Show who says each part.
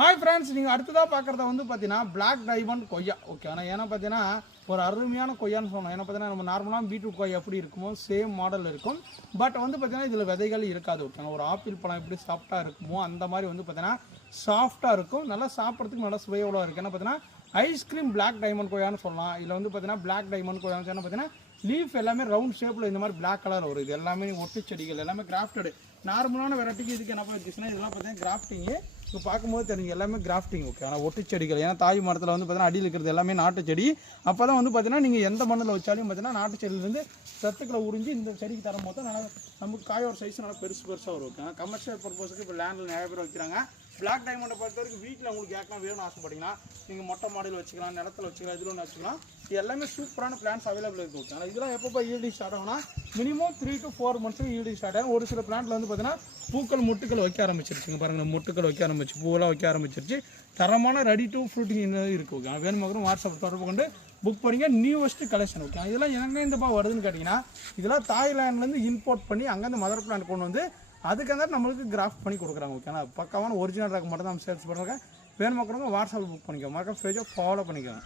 Speaker 1: Hi friends நீங்கள் அடுத்ததாக பார்க்குறத வந்து பார்த்தீங்கன்னா பிளாக் டைமண்ட் கொய்யா. ஓகே ஆனால் ஏன்னா பார்த்தீங்கன்னா ஒரு அருமையான கொய்யான்னு சொன்னோம். ஏன்னா பார்த்தீங்கன்னா நம்ம நார்மலாக பீட்ரூட் கொய்யா எப்படி இருக்குமோ சேம் மாடல் இருக்கும். பட் வந்து பார்த்தீங்கன்னா இதில் விதைகள் இருக்காது. ஓகேங்க ஒரு ஆப்பிள் பழம் எப்படி சாஃப்டாக இருக்குமோ அந்த மாதிரி வந்து பார்த்தீங்கன்னா சாஃப்டாக இருக்கும். நல்லா சாப்பிட்றதுக்கு நல்லா சுவையோட இருக்குது ஏன்னா பார்த்தீங்கன்னா ஐஸ்கிரீம் பிளாக் டைமண்ட் கொய்யான்னு சொல்லலாம். இதில் வந்து பார்த்தீங்கன்னா பிளாக் டைமண்ட் கொய்யான்னு சொன்னால் பார்த்தீங்கன்னா லீஃப் எல்லாமே ரவுண்ட் ஷேப்பில் இந்த மாதிரி பிளாக் கலர் வரும் இது எல்லாமே ஒட்டு செடிகள் எல்லாமே கிராஃப்டடு நார்மலான வெரைட்டிக்கு இதுக்கு என்ன பண்ணிச்சுன்னா இதெல்லாம் பார்த்தீங்கன்னா கிராஃப்டிங்கு இப்போ பார்க்கும்போது தெரியும் எல்லாமே கிராஃப்டிங் ஓகே ஆனால் ஒட்டு செடிகள். ஏன்னா தாய் மரத்தில் வந்து பார்த்தீங்கன்னா அடியில் இருக்கிறது எல்லாமே நாட்டு செடி. அப்போ தான் வந்து பார்த்தீங்கன்னா நீங்கள் எந்த மண்ணில் வச்சாலும் பார்த்தீங்கன்னா நாட்டு செடியிலேருந்து சத்துக்களை உறிஞ்சி இந்த செடிக்கு தரும்போது தான் நல்லா நமக்கு காயோட சைஸ் நல்லா பெருசு பெருசாக வரும் ஓகே கமர்ஷியல் பர்பஸுக்கு இப்போ லேண்டில் நிறைய பேர் வைக்கிறாங்க. பிளாக் டைமண்டை பொறுத்த வரைக்கும் வீட்டில் உங்களுக்கு ஏற்கனவே வேணும்னு ஆசைப்பட்டீங்கன்னா நீங்கள் மொட்டை மாடியில் வச்சுக்கலாம் நிலத்துல வச்சுக்கலாம் இதில் ஒன்று வச்சுக்கலாம். இது எல்லாமே சூப்பரான பிளான்ஸ் அவைலபிள் இருக்குது ஓகே ஆனால் இதெல்லாம் எப்போ ஈல்டிங் ஸ்டார்ட் ஆகும்னா மினிமம் த்ரீ டு ஃபோர் மந்த்ஸுக்கு ஈல்டிங் ஸ்டார்ட் ஆகும் ஒரு சில பிளான்ட்டில் வந்து பார்த்தீங்கன்னா பூக்கள் முட்டுக்கள் வைக்க ஆரம்பிச்சிருச்சுங்க பாருங்கள் முட்டுக்கள் வைக்க ஆரம்பிச்சு பூவெல்லாம் வைக்க ஆரம்பிச்சிருச்சு. தரமான ரெடி டு ஃப்ரூட்டிங் இருக்குது ஓகே வேணுமாக்கிறோம் வாட்ஸ்அப் தொடர்பு கொண்டு புக் பண்ணிங்க நியூவஸ்ட் கலெக்ஷன் ஓகே இதெல்லாம் எங்கே இந்த பா வருதுன்னு கேட்டிங்கன்னா இதெல்லாம் தாய்லாண்ட்லேருந்து இம்போர்ட் பண்ணி அங்கேருந்து மதர் பிளான்ட் கொண்டு வந்து அதுக்கு நம்மளுக்கு கிராஃப்ட் பண்ணி கொடுக்குறாங்க ஓகேனா பக்காவான ஒரிஜினல் ரகம் மட்டும் தான் நம்ம சேல்ஸ் பண்ணுறாங்க வேணுமாக்கிறவங்க வாட்ஸ்அப் புக் பண்ணிக்கோ மறக்காம பேஜை ஃபாலோ பண்ணிக்கோங்க